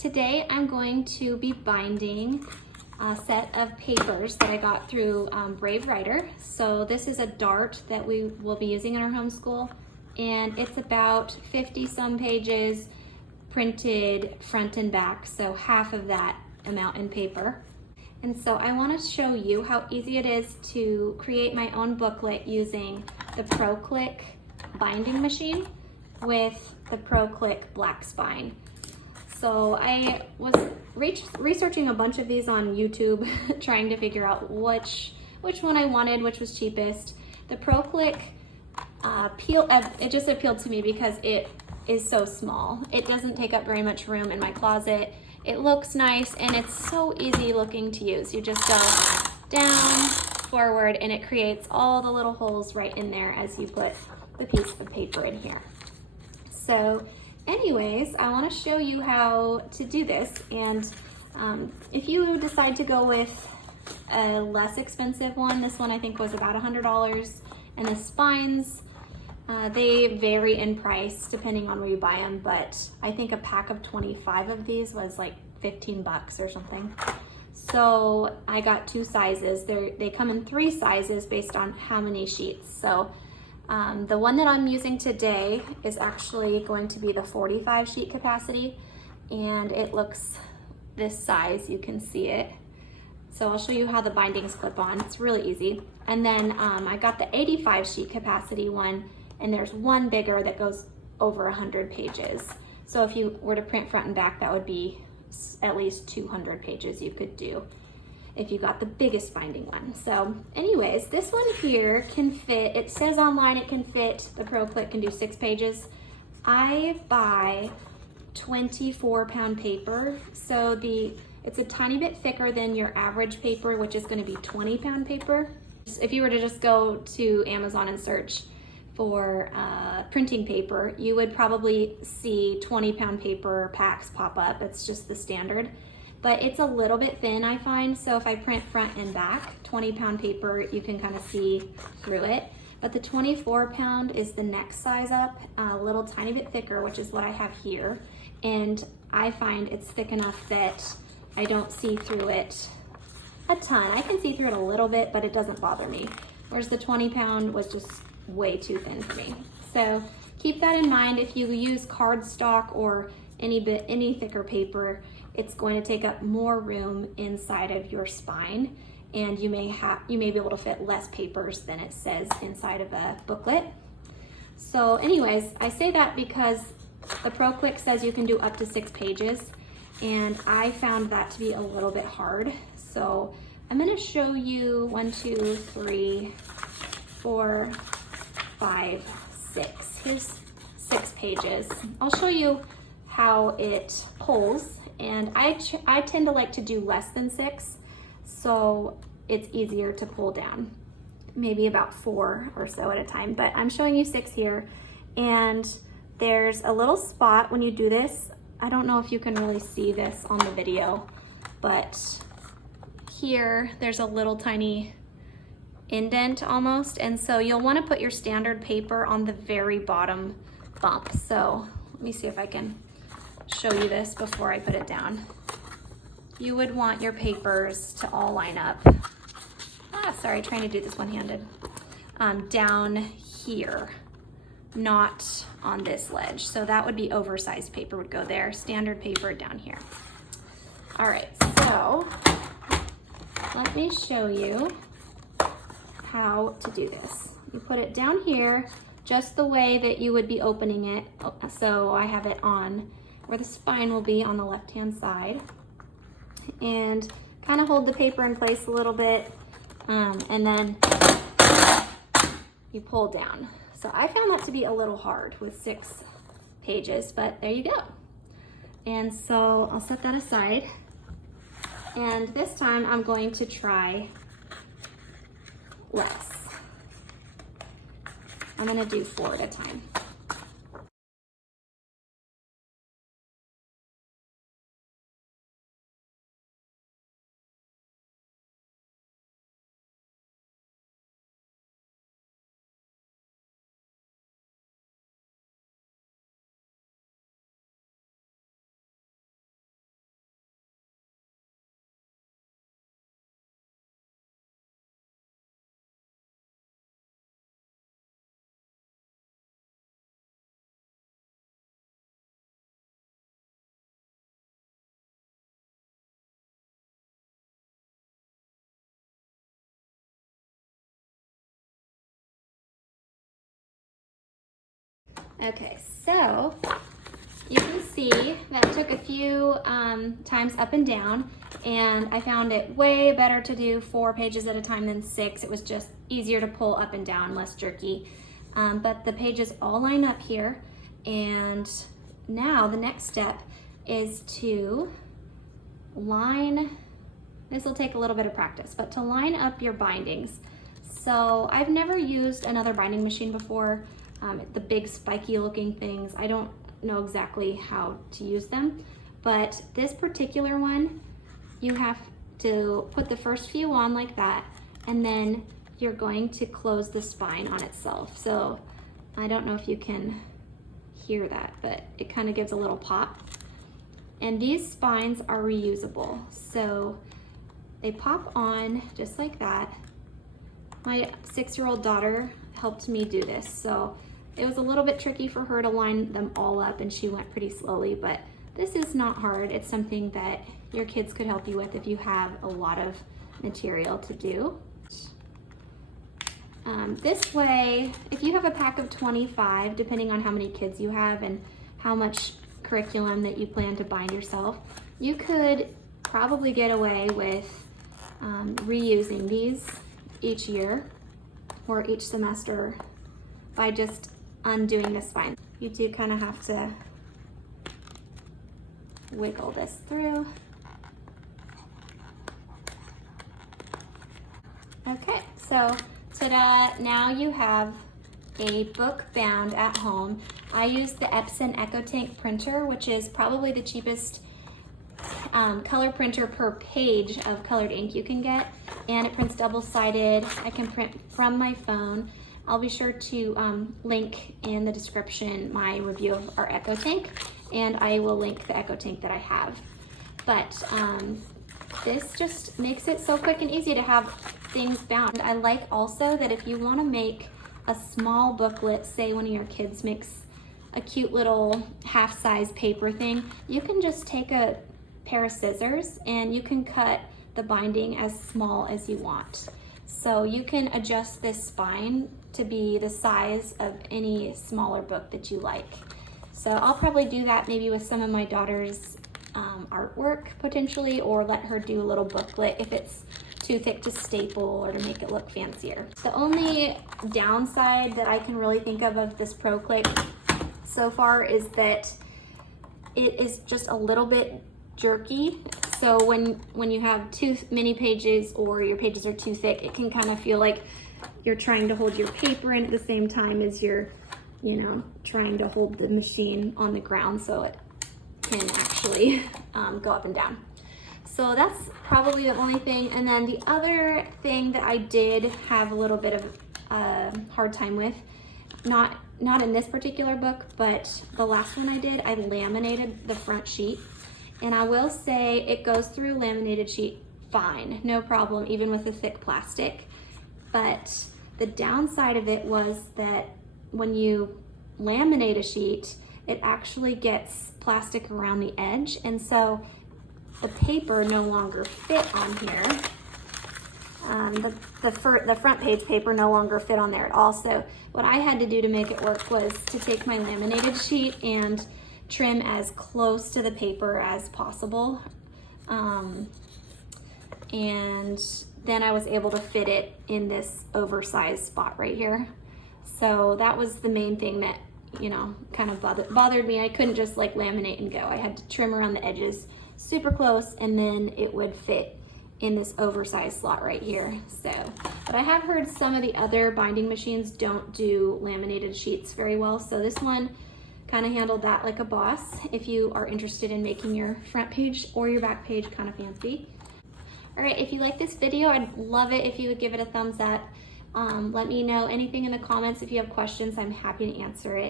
Today I'm going to be binding a set of papers that I got through Brave Writer. So this is a dart that we will be using in our homeschool, and it's about 50 some pages printed front and back, so half of that amount in paper. And so I want to show you how easy it is to create my own booklet using the Proclick binding machine with the Proclick black spine. So I was researching a bunch of these on YouTube, trying to figure out which one I wanted, which was cheapest. The Proclick it just appealed to me because it is so small. It doesn't take up very much room in my closet. It looks nice and it's so easy looking to use. You just go down, forward, and it creates all the little holes right in there as you put the piece of paper in here. So anyways, I want to show you how to do this, and if you decide to go with a less expensive one, this one I think was about $100, and the spines, they vary in price depending on where you buy them, but I think a pack of 25 of these was like 15 bucks or something. So I got two sizes. They come in 3 sizes based on how many sheets. So the one that I'm using today is actually going to be the 45 sheet capacity, and it looks this size, you can see it. So I'll show you how the bindings clip on. It's really easy. And then I got the 85 sheet capacity one, and there's one bigger that goes over 100 pages. So if you were to print front and back, that would be at least 200 pages you could do if you got the biggest binding one. So anyways, this one here can fit, it says online it can fit, the Proclick can do 6 pages. I buy 24-pound paper, so it's a tiny bit thicker than your average paper, which is going to be 20-pound paper. If you were to just go to Amazon and search for printing paper, you would probably see 20-pound paper packs pop up. It's just the standard, but it's a little bit thin, I find. So if I print front and back, 20-pound paper, you can kind of see through it. But the 24-pound is the next size up, a little tiny bit thicker, which is what I have here. And I find it's thick enough that I don't see through it a ton. I can see through it a little bit, but it doesn't bother me. Whereas the 20-pound was just way too thin for me. So keep that in mind. If you use cardstock or any thicker paper, it's going to take up more room inside of your spine, and you may be able to fit less papers than it says inside of a booklet. So anyways, I say that because the Proclick says you can do up to 6 pages, and I found that to be a little bit hard. So I'm going to show you 1, 2, 3, 4, 5, 6. Here's 6 pages. I'll show you how it pulls, and I tend to like to do less than 6, so it's easier to pull down, maybe about 4 or so at a time, but I'm showing you 6 here. And there's a little spot when you do this. I don't know if you can really see this on the video, but here there's a little tiny indent almost, and so you'll want to put your standard paper on the very bottom bump. So let me see if I can show you this before I put it down. You would want your papers to all line up. Sorry, trying to do this one-handed. Down here, not on this ledge. So that would be oversized paper would go there, standard paper down here. All right, so let me show you how to do this. You put it down here just the way that you would be opening it. So I have it on where the spine will be on the left-hand side, and kind of hold the paper in place a little bit, and then you pull down. So I found that to be a little hard with 6 pages, but there you go. And so I'll set that aside, and this time I'm going to try less. I'm going to do 4 at a time. Okay, so you can see that it took a few times up and down, and I found it way better to do 4 pages at a time than 6. It was just easier to pull up and down, less jerky. But the pages all line up here, and now the next step is to line, this will take a little bit of practice, but to line up your bindings. So I've never used another binding machine before, the big spiky looking things. I don't know exactly how to use them, but this particular one, you have to put the first few on like that, and then you're going to close the spine on itself. So I don't know if you can hear that, but it kind of gives a little pop. And these spines are reusable, so they pop on just like that. My 6-year-old daughter helped me do this, so it was a little bit tricky for her to line them all up, and she went pretty slowly, but this is not hard. It's something that your kids could help you with if you have a lot of material to do. This way, if you have a pack of 25, depending on how many kids you have and how much curriculum that you plan to bind yourself, you could probably get away with reusing these each year or each semester by just undoing the spine. You do kind of have to wiggle this through. Okay, so ta-da, now you have a book bound at home. I use the Epson EcoTank printer, which is probably the cheapest color printer per page of colored ink you can get, and it prints double-sided. I can print from my phone. I'll be sure to link in the description my review of our EcoTank, and I will link the EcoTank that I have. But this just makes it so quick and easy to have things bound. I like also that if you want to make a small booklet, say one of your kids makes a cute little half-size paper thing, you can just take a pair of scissors and you can cut the binding as small as you want. So you can adjust this spine to be the size of any smaller book that you like. So I'll probably do that maybe with some of my daughter's artwork potentially, or let her do a little booklet if it's too thick to staple or to make it look fancier. The only downside that I can really think of this Proclick so far is that it is just a little bit jerky. So when you have too many pages or your pages are too thick, it can kind of feel like you're trying to hold your paper in at the same time as you're, trying to hold the machine on the ground so it can actually go up and down. So that's probably the only thing. And then the other thing that I did have a little bit of a hard time with, not in this particular book, but the last one I did, I laminated the front sheet. And I will say it goes through laminated sheet fine, no problem, even with the thick plastic. But the downside of it was that when you laminate a sheet, it actually gets plastic around the edge, and so the paper no longer fit on here. The front page paper no longer fit on there at all. So what I had to do to make it work was to take my laminated sheet and trim as close to the paper as possible. And then I was able to fit it in this oversized spot right here. So that was the main thing that, kind of bothered me. I couldn't just like laminate and go. I had to trim around the edges super close, and then it would fit in this oversized slot right here. So, but I have heard some of the other binding machines don't do laminated sheets very well. So this one kind of handled that like a boss if you are interested in making your front page or your back page kind of fancy. All right, if you like this video, I'd love it if you would give it a thumbs up. Let me know anything in the comments. If you have questions, I'm happy to answer it.